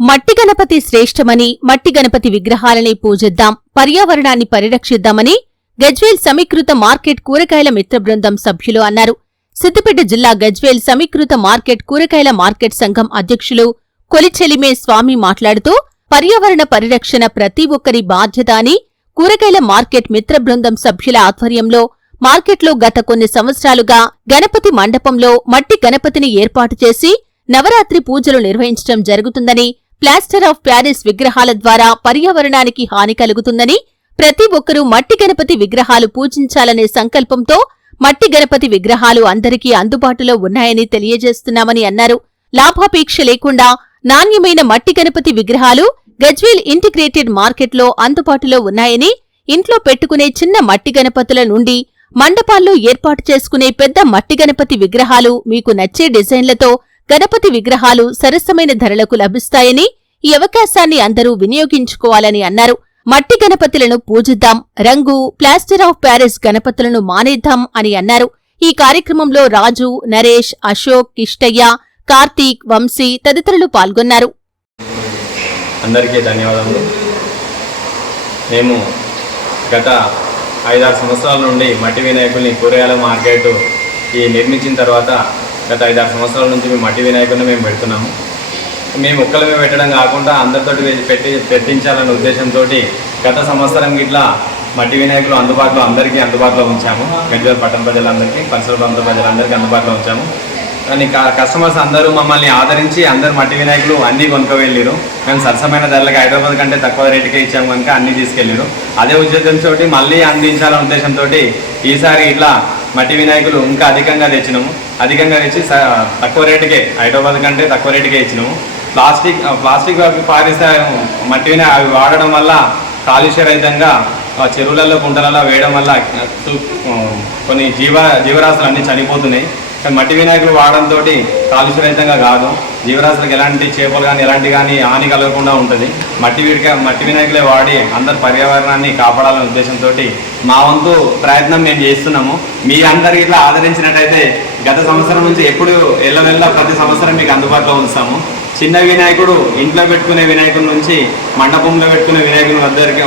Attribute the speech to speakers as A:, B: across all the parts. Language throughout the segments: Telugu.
A: మట్టి గణపతి శ్రేష్టమని మట్టి గణపతి విగ్రహాలని పూజిద్దాం పర్యావరణాన్ని పరిరక్షిద్దామని గజ్వేల్ సమీకృత మార్కెట్ కూరగాయల మిత్ర బృందం సభ్యులు అన్నారు. సిద్దిపేట జిల్లా గజ్వేల్ సమీకృత మార్కెట్ కూరగాయల మార్కెట్ సంఘం అధ్యక్షులు కొలిచెలిమే స్వామి మాట్లాడుతూ పర్యావరణ పరిరక్షణ ప్రతి ఒక్కరి బాధ్యత అని కూరగాయల మార్కెట్ మిత్ర బృందం సభ్యుల ఆధ్వర్యంలో మార్కెట్లో గత కొన్ని సంవత్సరాలుగా గణపతి మండపంలో మట్టి గణపతిని ఏర్పాటు చేసి నవరాత్రి పూజలు నిర్వహించడం జరుగుతుందని ప్లాస్టర్ ఆఫ్ ప్యారిస్ విగ్రహాల ద్వారా పర్యావరణానికి హాని కలుగుతుందని ప్రతి ఒక్కరూ మట్టి గణపతి విగ్రహాలు పూజించాలనే సంకల్పంతో మట్టి గణపతి విగ్రహాలు అందరికీ అందుబాటులో ఉన్నాయని తెలియజేస్తున్నామని అన్నారు. లాభాపేక్ష లేకుండా నాణ్యమైన మట్టి గణపతి విగ్రహాలు గజ్వేల్ ఇంటిగ్రేటెడ్ మార్కెట్లో అందుబాటులో ఉన్నాయని ఇంట్లో పెట్టుకునే చిన్న మట్టి గణపతుల నుండి మండపాల్లో ఏర్పాటు చేసుకునే పెద్ద మట్టి గణపతి విగ్రహాలు మీకు నచ్చే డిజైన్లతో గణపతి విగ్రహాలు సరసమైన ధరలకు లభిస్తాయని ఈ అవకాశాన్ని అందరూ వినియోగించుకోవాలని అన్నారు. మట్టి గణపతులను పూజిద్దాం రంగు ప్లాస్టర్ ఆఫ్ ప్యారిస్ గణపతులను మానేద్దాం అని అన్నారు. ఈ కార్యక్రమంలో రాజు నరేష్ అశోక్ కిష్టయ్య కార్తీక్ వంశీ తదితరులు పాల్గొన్నారు.
B: అందరికీ ధన్యవాదములు. మేము గత ఐదారు సంవత్సరాల నుండి మట్టి వినాయకుల్ని కూరగాయల మార్కెట్ ఈ నిర్మించిన తర్వాత గత ఐదారు సంవత్సరాల నుంచి మేము మట్టి వినాయకుడిని మేము పెడుతున్నాము. మేము ఒక్కలమే పెట్టడం కాకుండా అందరితోటి పెట్టి పెట్టించాలనే ఉద్దేశంతో గత సంవత్సరం ఇట్లా మట్టి వినాయకులు అందుబాటులో అందరికీ అందుబాటులో ఉంచాము. గజ్వేల్ పట్టణ ప్రజలందరికీ పరిసర ప్రాంత ప్రజలందరికీ అందుబాటులో ఉంచాము. కానీ కస్టమర్స్ అందరూ మమ్మల్ని ఆదరించి అందరు మట్టి వినాయకులు అన్నీ కొనుక్కోవెళ్ళారు మేము సరసమైన ధరలకు హైదరాబాద్ కంటే తక్కువ రేటుకే ఇచ్చాము కనుక అన్నీ తీసుకెళ్ళారు అదే ఉద్దేశంతో మళ్ళీ అందించాలనే ఉద్దేశంతో ఈసారి ఇట్లా మట్టి వినాయకులు ఇంకా అధికంగా తెచ్చినాము. అధికంగా తెచ్చి స- తక్కువ రేటుకే హైదరాబాద్ కంటే తక్కువ రేటుకే ఇచ్చినాము. ప్లాస్టిక్ ప్లాస్టిక్ అవి పారిస్తే మట్టి వినాయ అవి వాడడం వల్ల కాలుష్య రహితంగా ఆ చెరువులలో గుంటలలో వేయడం వల్ల కొన్ని జీవ జీవరాశులు అన్నీ చనిపోతున్నాయి. కానీ మట్టి వినాయకులు వాడడంతో కాలుష్యరహితంగా కాదు. జీవరాశులకు ఎలాంటి చేపలు కానీ ఎలాంటి కానీ హాని కలగకుండా ఉంటుంది. మట్టి విడిక మట్టి వినాయకులే వాడి అందరు పర్యావరణాన్ని కాపాడాలనే ఉద్దేశంతో మా వంతు ప్రయత్నం మేము చేస్తున్నాము. మీ అందరు ఇట్లా ఆదరించినట్టయితే గత సంవత్సరం నుంచి ఎప్పుడు ఎల్లవెల్ల ప్రతి సంవత్సరం మీకు అందుబాటులో ఉంచుతాము. చిన్న వినాయకుడు ఇంట్లో పెట్టుకునే వినాయకుడి నుంచి మండపంలో పెట్టుకునే వినాయకుని అందరికీ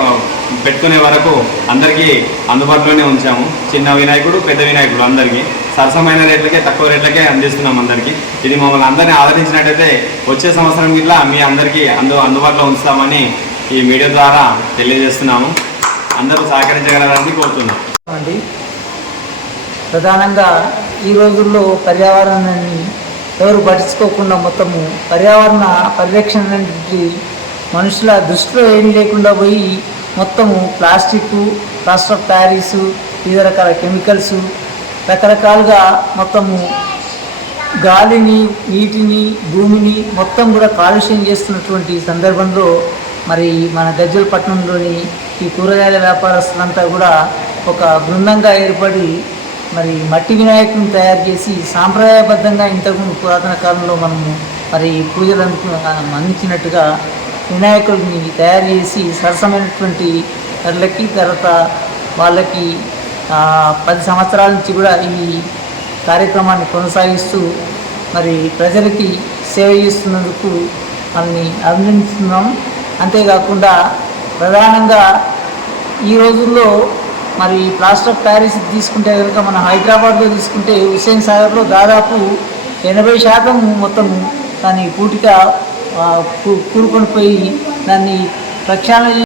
B: పెట్టుకునే వరకు అందరికీ అందుబాటులోనే ఉంచాము. చిన్న వినాయకుడు పెద్ద వినాయకుడు అందరికీ. సరసమైన రేట్లకే తక్కువ రేట్లకే అందిస్తున్నాం అందరికీ. ఇది మమ్మల్ని అందరినీ ఆదరించినట్టయితే వచ్చే సంవత్సరం ఇట్లా మీ అందరికీ అందు అందుబాటులో ఉంచుతామని ఈ మీడియా ద్వారా తెలియజేస్తున్నాము. అందరూ సహకరించగలరని కోరుతున్నాం.
C: అండి. ప్రధానంగా ఈ రోజుల్లో పర్యావరణాన్ని ఎవరు పట్టించుకోకుండా మొత్తము పర్యావరణ పరిరక్షణ మనుషుల దృష్టిలో ఏం లేకుండా పోయి మొత్తము ప్లాస్టిక్ ప్లాస్టర్ ఆఫ్ ప్యారిస్ వివిధ రకాల కెమికల్స్ రకరకాలుగా మొత్తము గాలిని నీటిని భూమిని మొత్తం కూడా కాలుష్యం చేస్తున్నటువంటి సందర్భంలో మరి మన గజ్జల పట్టణంలోని ఈ కూరగాయల వ్యాపారస్తులంతా కూడా ఒక బృందంగా ఏర్పడి మరి మట్టి వినాయకుని తయారు చేసి సాంప్రదాయబద్ధంగా ఇంతకుముందు పురాతన కాలంలో మనము మరి పూజలు అందించినట్టుగా వినాయకుడిని తయారు చేసి సరసమైనటువంటి ధరలకి తర్వాత వాళ్ళకి పది సంవత్సరాల నుంచి కూడా ఈ కార్యక్రమాన్ని కొనసాగిస్తూ మరి ప్రజలకి సేవ చేస్తున్నందుకు మనల్ని అభినందిస్తున్నాం. అంతేకాకుండా ప్రధానంగా ఈ రోజుల్లో మరి ప్లాస్టర్ ఆఫ్ ప్యారిస్ తీసుకుంటే కనుక మన హైదరాబాద్లో తీసుకుంటే హుస్సేన్ సాగర్లో దాదాపు ఎనభై శాతం మొత్తం దాన్ని పూటిగా కూరుకొని పోయి దాన్ని ప్రక్షాళన